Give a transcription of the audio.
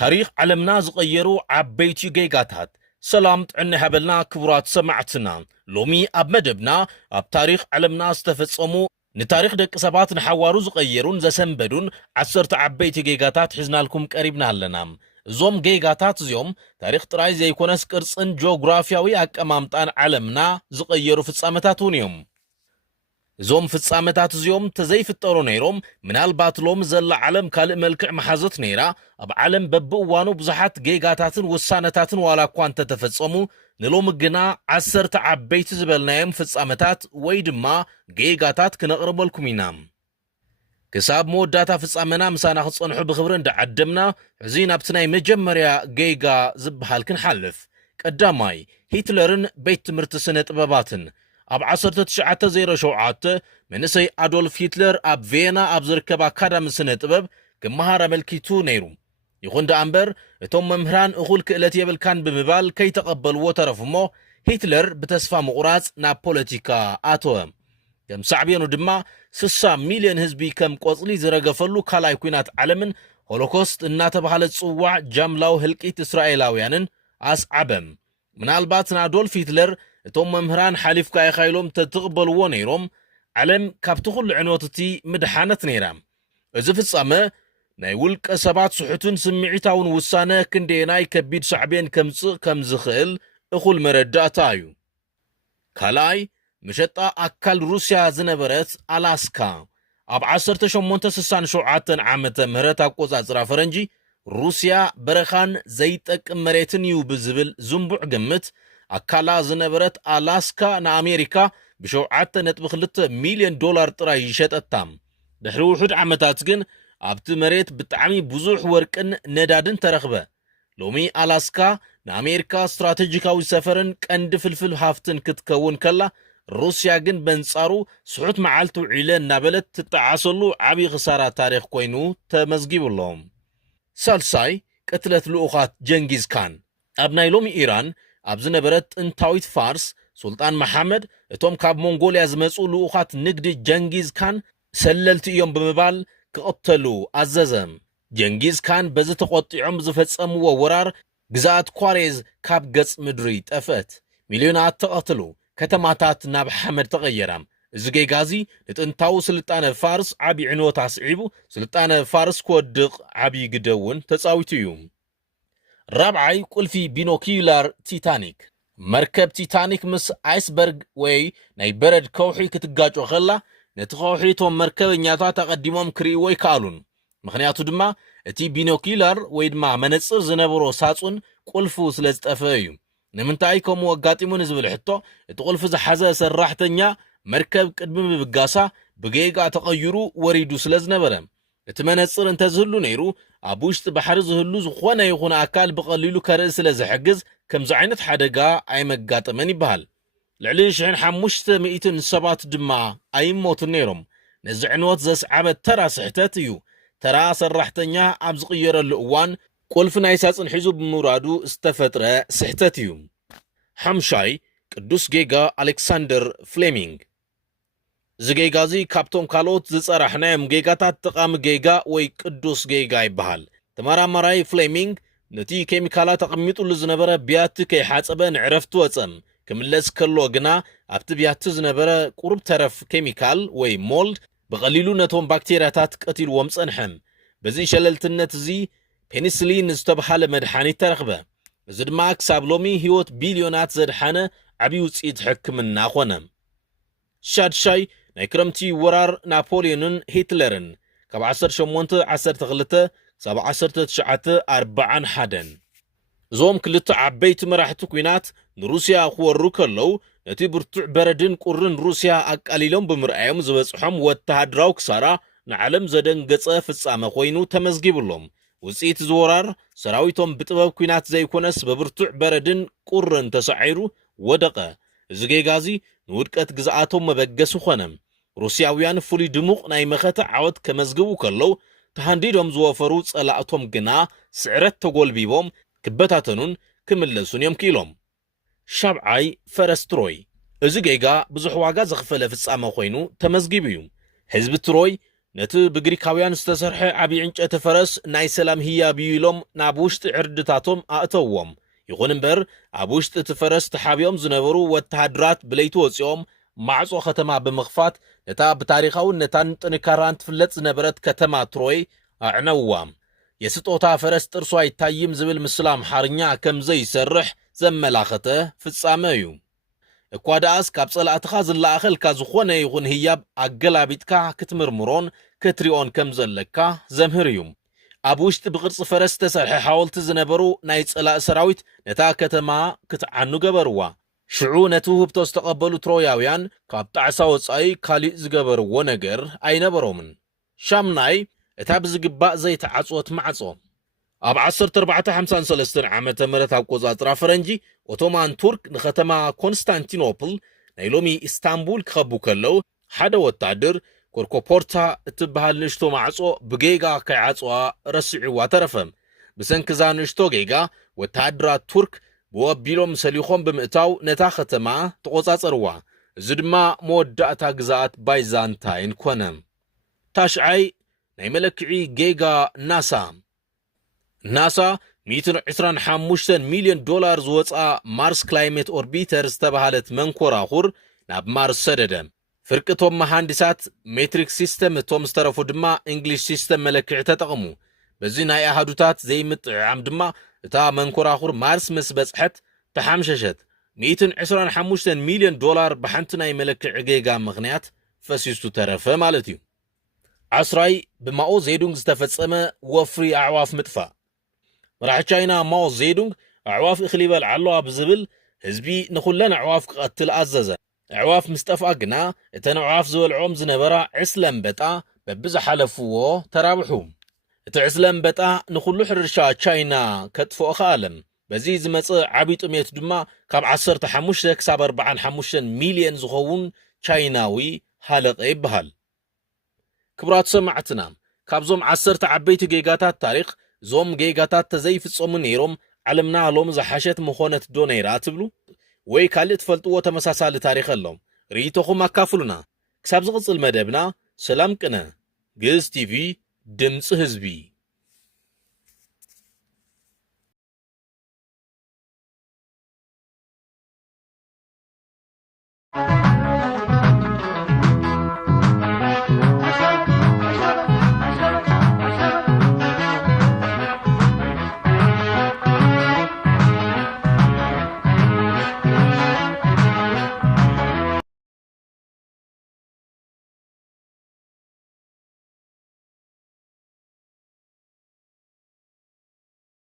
ታሪክ ዓለምና ዝቀየሩ ዓበይቲ ጌጋታት ሰላም ጥዕና ሃበልና ክቡራት ሰማዕትና ሎሚ ኣብ መደብና ኣብ ታሪክ ዓለምና ዝተፈጸሙ ንታሪክ ደቂ ሰባት ንሓዋሩ ዝቀየሩን ዘሰንበዱን 10 ዓበይቲ ጌጋታት ሒዝናልኩም ቀሪብና ኣለና እዞም ጌጋታት እዚኦም ታሪክ ጥራይ ዘይኮነስ ቅርጽን ጂኦግራፊያዊ አቀማምጣን ዓለምና ዝቀየሩ ፍጻመታት እዮም እዞም ፍጻመታት እዚኦም ተዘይፍጠሩ ነይሮም ምናልባት ሎም ዘላ ዓለም ካልእ መልክዕ መሓዘት ነይራ ኣብ ዓለም በብእዋኑ ብዙሓት ጌጋታትን ውሳነታትን ዋላ እኳ እንተተፈጸሙ ንሎም ግና 10 ዓበይቲ ዝበልናዮም ፍጻመታት ወይ ድማ ጌጋታት ክነቕርበልኩም ኢና ክሳብ መወዳታ ፍጻመና ምሳና ክጸንሑ ብኽብሪ እንዳዓደምና ሕዚ ናብቲ ናይ መጀመርያ ጌጋ ዝበሃል ክንሓልፍ ቀዳማይ ሂትለርን ቤት ትምህርቲ ስነ ጥበባትን ኣብ 1907 መንእሰይ ኣዶልፍ ሂትለር ኣብ ቪየና ኣብ ዝርከብ ኣካዳሚ ስነ ጥበብ ክመሃር ኣመልኪቱ ነይሩ ይኹን ደኣ እምበር እቶም መምህራን እኹል ክእለት የብልካን ብምባል ከይተቐበልዎ ተረፉ እሞ ሂትለር ብተስፋ ምቑራጽ ናብ ፖለቲካ ኣተወ ከም ሳዕብየኑ ድማ 60 ሚልዮን ህዝቢ ከም ቆጽሊ ዝረገፈሉ ካልኣይ ኩናት ዓለምን ሆሎኮስት እናተባሃለ ጽዋዕ ጃምላው ህልቂት እስራኤላውያንን ኣስዓበም ምናልባት ንኣዶልፍ ሂትለር እቶም መምህራን ሓሊፍካ ኢኻኢሎም ተትቕበልዎ ነይሮም ዓለም ካብቲ ኩሉ ዕንወት እቲ ምድሓነት ነይራ እዚ ፍጻመ ናይ ውልቀ ሰባት ስሑትን ስምዒታውን ውሳነ ክንደየናይ ከቢድ ሳዕብየን ከምጽእ ከም ዝኽእል እኹል መረዳእታ እዩ ካልኣይ መሸጣ ኣካል ሩስያ ዝነበረት ኣላስካ ኣብ 1867 ዓመተ ምህረት ኣቆጻጽራ ፈረንጂ ሩስያ በረኻን ዘይጠቅም መሬትን እዩ ብዝብል ዝንቡዕ ግምት ኣካላ ዝነበረት ኣላስካ ንኣሜሪካ ብ7.2 ሚልዮን ዶላር ጥራይ ይሸጠታ ድሕሪ ውሑድ ዓመታት ግን ኣብቲ መሬት ብጣዕሚ ብዙሕ ወርቅን ነዳድን ተረኽበ ሎሚ ኣላስካ ንኣሜሪካ ስትራቴጂካዊ ሰፈርን ቀንዲ ፍልፍል ሃፍትን ክትከውን ከላ ሩስያ ግን በንጻሩ ስሑት መዓልቲ ውዒለ እናበለት ትጠዓሰሉ ዓብዪ ክሳራ ታሪክ ኮይኑ ተመዝጊቡሎም ሳልሳይ ቅትለት ልኡኻት ጀንጊዝ ካን ኣብ ናይ ሎሚ ኢራን ኣብ ዝነበረት ጥንታዊት ፋርስ ሱልጣን መሓመድ እቶም ካብ ሞንጎልያ ዝመጹ ልኡኻት ንግዲ ጀንጊዝ ካን ሰለልቲ እዮም ብምባል ክቕተሉ ኣዘዘ ጀንጊዝ ካን በዚ ተቖጢዖም ዝፈጸምዎ ወራር ግዛኣት ኳሬዝ ካብ ገጽ ምድሪ ጠፈት ሚልዮናት ተቐትሉ ከተማታት ናብ ሓመድ ተቐየራ እዚ ጌጋዚ ንጥንታዊ ስልጣነ ፋርስ ዓብዪ ዕንወት ኣስዒቡ ስልጣነ ፋርስ ክወድቕ ዓብዪ ግደ እውን ተጻዊቱ እዩ ራብዓይ ቁልፊ ቢኖኪላር ቲታኒክ መርከብ ቲታኒክ ምስ ኣይስበርግ ወይ ናይ በረድ ከውሒ ክትጋጮ ኸላ ነቲ ከውሒ እቶም መርከበኛታት ኣቐዲሞም ክርእይዎ ይከኣሉን ምኽንያቱ ድማ እቲ ቢኖኪላር ወይ ድማ መነጽር ዝነበሮ ሳጹን ቁልፉ ስለ ዝጠፈ እዩ ንምንታይ ከምኡ ኣጋጢሙ ንዝብል ሕቶ እቲ ቁልፊ ዝሓዘ ሰራሕተኛ መርከብ ቅድሚ ምብጋሳ ብጌጋ ተቐይሩ ወሪዱ ስለ ዝነበረ እቲ መነጽር እንተዝህሉ ነይሩ ኣብ ውሽጢ ባሕሪ ዝህሉ ዝኾነ ይኹን ኣካል ብቐሊሉ ከርኢ ስለ ዝሕግዝ ከምዚ ዓይነት ሓደጋ ኣይመጋጠመን ይበሃል ልዕሊ 1500 ሰባት ድማ ኣይሞቱን ነይሮም ነዚ ዕንወት ዘስዓበ ተራ ስሕተት እዩ ተራ ሰራሕተኛ ኣብ ዝቕየረሉ እዋን ቁልፊ ናይ ሳጽን ሒዙ ብምውራዱ ዝተፈጥረ ስሕተት እዩ ሓምሻይ ቅዱስ ጌጋ ኣሌክሳንደር ፍሌሚንግ እዚ ጌጋ እዚ ካብቶም ካልኦት ዝጸራሕናዮም ጌጋታት ጠቓሚ ጌጋ ወይ ቅዱስ ጌጋ ይበሃል ተመራማራይ ፍሌሚንግ ነቲ ኬሚካላት ኣቐሚጡሉ ዝነበረ ቢያቲ ከይሓፀበ ንዕረፍቲ ወፀም ክምለስ ከሎ ግና ኣብቲ ቢያቲ ዝነበረ ቁሩብ ተረፍ ኬሚካል ወይ ሞልድ ብቐሊሉ ነቶም ባክቴርያታት ቀቲልዎም ጸንሐም በዚ ሸለልትነት እዚ ፔኒስሊን ዝተባሃለ መድሓኒት ተረኽበ እዚ ድማ ክሳብ ሎሚ ህይወት ቢልዮናት ዘድሓነ ዓብዪ ውፅኢት ሕክምና ኾነ ሻድሻይ ናይ ክረምቲ ወራር ናፖሊዮንን ሂትለርን ካብ 1812 ክሳብ 1941 እዞም ክልተ ዓበይቲ መራሕቲ ኩናት ንሩስያ ክወሩ ከለዉ ነቲ ብርቱዕ በረድን ቁርን ሩስያ ኣቃሊሎም ብምርኣዮም ዝበጽሖም ወተሃደራዊ ክሳራ ንዓለም ዘደንገጸ ፍጻመ ኮይኑ ተመዝጊብሎም ውፅኢት ዝወራር ሰራዊቶም ብጥበብ ኩናት ዘይኮነስ በብርቱዕ በረድን ቁርን ተሰዒሩ ወደቐ እዚ ጌጋዚ ንውድቀት ግዝኣቶም መበገሲ ኾነ ሩስያውያን ፍሉይ ድሙቕ ናይ መኸተ ዓወት ከመዝግቡ ከለዉ ተሃንዲዶም ዝወፈሩ ጸላእቶም ግና ስዕረት ተጐልቢቦም ክበታተኑን ክምለሱን እዮም ክኢሎም ሻብዓይ ፈረስ ትሮይ እዚ ጌጋ ብዙሕ ዋጋ ዘኽፈለ ፍጻመ ኮይኑ ተመዝጊቡ እዩ ህዝቢ ትሮይ ነቲ ብግሪካውያን ዝተሰርሐ ዓብዪ ዕንጨይቲ ፈረስ ናይ ሰላም ህያብ እዩ ኢሎም ናብ ውሽጢ ዕርድታቶም ኣእተውዎም። ይኹን እምበር ኣብ ውሽጢ እቲ ፈረስ ተሓቢኦም ዝነበሩ ወተሃድራት ብለይቲ ወፂኦም ማዕጾ ከተማ ብምኽፋት ነታ ብታሪኻውነታን ጥንካራን ትፍለጥ ዝነበረት ከተማ ትሮይ ኣዕነውዋ። የስጦታ ፈረስ ጥርሱ አይታይም ዝብል ምስል ኣምሓርኛ ከም ዘይሰርሕ ዘመላኸተ ፍጻመ እዩ። እኳ ደኣስ ካብ ጸላእትኻ ዝለኣኸልካ ዝኾነ ይኹን ህያብ ኣገላቢጥካ ክትምርምሮን ክትሪኦን ከም ዘለካ ዘምህር እዩ። ኣብ ውሽጢ ብቅርፂ ፈረስ ዝተሰርሐ ሓወልቲ ዝነበሩ ናይ ጸላእ ሰራዊት ነታ ከተማ ክትዓኑ ገበርዋ። ሽዑ ነቲ ውህብቶ ዝተቐበሉ ትሮያውያን ካብ ጣዕሳ ወፃኢ ካሊእ ዝገበርዎ ነገር ኣይነበሮምን። ሻምናይ እታ ብዝግባእ ዘይተዓጽወት ማዕጾ ኣብ 1453 ዓመተ ምህረት ኣቆጻጽራ ፈረንጂ ኦቶማን ቱርክ ንኸተማ ኮንስታንቲኖፕል ናይ ሎሚ ኢስታንቡል ክኸቡ ከለው ሓደ ወታደር ኮርኮፖርታ እትበሃል ንእሽቶ ማዕጾ ብጌጋ ከይዓጽዋ ረሲዕዋ ተረፈ። ብሰንኪዛ ንእሽቶ ጌጋ ወታደራት ቱርክ ብወቢሎም ሰሊኾም ብምእታው ነታ ከተማ ተቆጻጸርዋ። እዚ ድማ መወዳእታ ግዛኣት ባይዛንታይን ኮነ። ታሽዓይ ናይ መለክዒ ጌጋ ናሳ ናሳ $125 ሚልዮን ዝወፃ ማርስ ክላይሜት ኦርቢተር ዝተባሃለት መንኮራኹር ናብ ማርስ ሰደደ። ፍርቅቶም መሃንዲሳት ሜትሪክ ሲስተም እቶም ዝተረፉ ድማ እንግሊሽ ሲስተም መለክዒ ተጠቕሙ። በዚ ናይ ኣሃዱታት ዘይምጥዕዓም ድማ እታ መንኮራኹር ማርስ ምስ በጽሐት ተሓምሸሸት። $125 ሚልዮን ብሓንቲ ናይ መለክዒ ጌጋ ምኽንያት ፈሲሱ ተረፈ ማለት እዩ። ዓስራይ ብማኦ ዜዱንግ ዝተፈጸመ ወፍሪ ኣዕዋፍ ምጥፋእ መራሒ ቻይና ማኦ ዜዱንግ ኣዕዋፍ እኽሊ ይበልዓ ኣለዋ ብዝብል ህዝቢ ንኹለን ኣዕዋፍ ክቐትል ኣዘዘ። ኣዕዋፍ ምስ ጠፍኣ ግና እተን ኣዕዋፍ ዝበልዖም ዝነበራ ዕስለ አንበጣ በብዝሓለፍዎ ተራብሑ። እቲ ዕስለ አንበጣ ንኹሉ ሕርሻ ቻይና ከጥፍኦ ኸኣለም። በዚ ዝመጽእ ዓብዪ ጥሜት ድማ ካብ 15 ክሳብ 45 ሚልዮን ዝኸውን ቻይናዊ ሃለቐ ይበሃል። ክቡራት ሰማዕትና ካብዞም 10 ዓበይቲ ጌጋታት ታሪኽ እዞም ጌጋታት ተዘይፍጸሙ ነይሮም ዓለምና ሎሚ ዝሓሸት ምኾነት ዶ ነይራ ትብሉ? ወይ ካልእ ትፈልጥዎ ተመሳሳሊ ታሪኽ ኣሎም? ርእይቶኹም ኣካፍሉና። ክሳብ ዝቕጽል መደብና ሰላም ቅነ። ግእዝ ቲቪ ድምፂ ህዝቢ